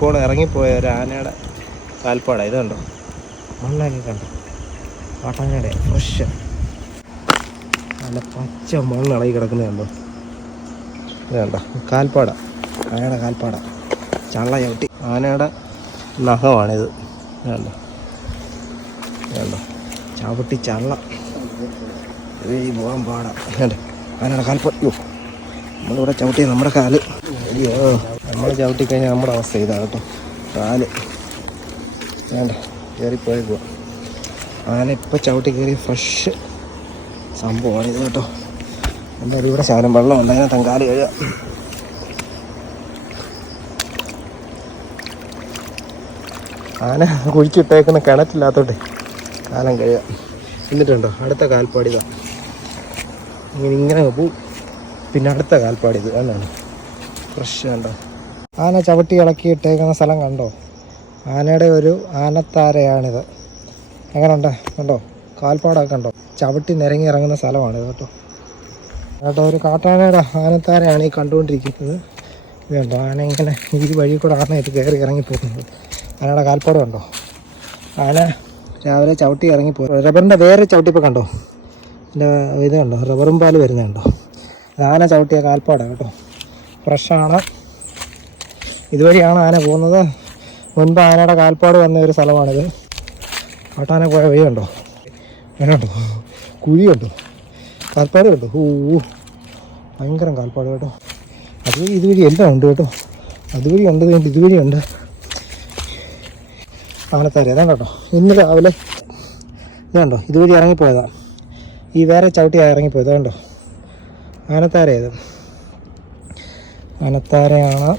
ഇപ്പോൾ ഇറങ്ങിപ്പോയ ഒരു ആനയുടെ കാൽപ്പാടാണ്. ഇത് കണ്ടോ, മണ്ണൊക്കെ കണ്ടോ, കാട്ടാനയുടെ ഫ്രഷ് നല്ല പച്ച മണ്ണ് ഇളകി കിടക്കുന്നത് കണ്ടോ. ഇത് കണ്ടോ, കാൽപ്പാട, ആനയുടെ കാൽപ്പാട, ചള്ള ചവിട്ടി ആനയുടെ നഖമാണിത്. കണ്ടോ കണ്ടോ, ചവിട്ടി ചള്ള പോകാൻ പാടാ. കണ്ടോ ആനയുടെ കാൽപ്പാട. അയ്യോ, നമ്മളിവിടെ ചവിട്ടി നമ്മുടെ കാല്, അയ്യോ നമ്മൾ ചവിട്ടിക്കഴിഞ്ഞാൽ നമ്മുടെ അവസ്ഥ ഇതാണ് കേട്ടോ. കാല് വേണ്ട കയറിപ്പോയേക്കുക. ആന ഇപ്പം ചവിട്ടി കയറി ഫ്രഷ് സംഭവമാണിത് കേട്ടോ. എന്തായാലും ഇവിടെ ശകലം വെള്ളമുണ്ട്, അതിനകത്ത് കാല് കഴുകുക. ആന കുഴിച്ചിട്ടേക്കുന്ന കിണറ്റില്ലാത്തോട്ടെ കാലം കഴുകുക. എന്നിട്ടുണ്ടോ അടുത്ത കാൽപ്പാടിതാ, ഇങ്ങനെ പോവും. പിന്നെ അടുത്ത കാൽപ്പാടിത് കണ്ടാണ് ഫ്രഷ്. കണ്ടോ ആന ചവിട്ടി ഇളക്കിയിട്ടേക്കുന്ന സ്ഥലം കണ്ടോ. ആനയുടെ ഒരു ആനത്താരയാണിത്. എങ്ങനെയുണ്ട് കണ്ടോ, കാൽപ്പാടൊക്കെ കണ്ടോ, ചവിട്ടി നിരങ്ങി ഇറങ്ങുന്ന സ്ഥലമാണിത് കേട്ടോ. കേട്ടോ ഒരു കാട്ടാനയുടെ ആനത്താരയാണ് ഈ കണ്ടുകൊണ്ടിരിക്കുന്നത്. ഇത് കണ്ടോ, ആന ഇങ്ങനെ ഈ വഴി കൂടെ ആന ഇത് കയറി ഇറങ്ങിപ്പോകുന്നത്. ആനയുടെ കാൽപ്പാട് കണ്ടോ. ആന രാവിലെ ചവിട്ടി ഇറങ്ങിപ്പോയി. റബ്ബറിൻ്റെ വേറെ ചവിട്ടിപ്പോൾ കണ്ടോ, ഇത് കണ്ടോ, റബ്ബറും പാല് വരുന്നുണ്ടോ. ആന ചവിട്ടിയ കാൽപ്പാടാണ് കേട്ടോ, ഫ്രഷാണ്. ഇതുവഴിയാണ് ആന പോകുന്നത്. മുൻപ് ആനയുടെ കാൽപ്പാട് വന്ന ഒരു സ്ഥലമാണിത്. കാട്ടാന പോയ വഴി കണ്ടോ, അങ്ങനെയുണ്ടോ, കുഴിയുണ്ടോ, കാൽപ്പാട് കണ്ടോ. ഭയങ്കരം കാൽപ്പാട് കേട്ടോ. അതുവഴി ഇതുവഴി എല്ലാം ഉണ്ട് കേട്ടോ. അതുവഴി ഉണ്ട്, ഇതുവഴിയുണ്ട് ആനത്താര. അതാണ് കേട്ടോ, ഇന്ന് രാവിലെ ഇതുണ്ടോ, ഇതുവഴി ഇറങ്ങിപ്പോയതാണ്. ഈ വേറെ ചവിട്ടിയാണ് ഇറങ്ങിപ്പോയത് കണ്ടോ. ആനത്താര ഇത്, ആനത്താരയാണ്.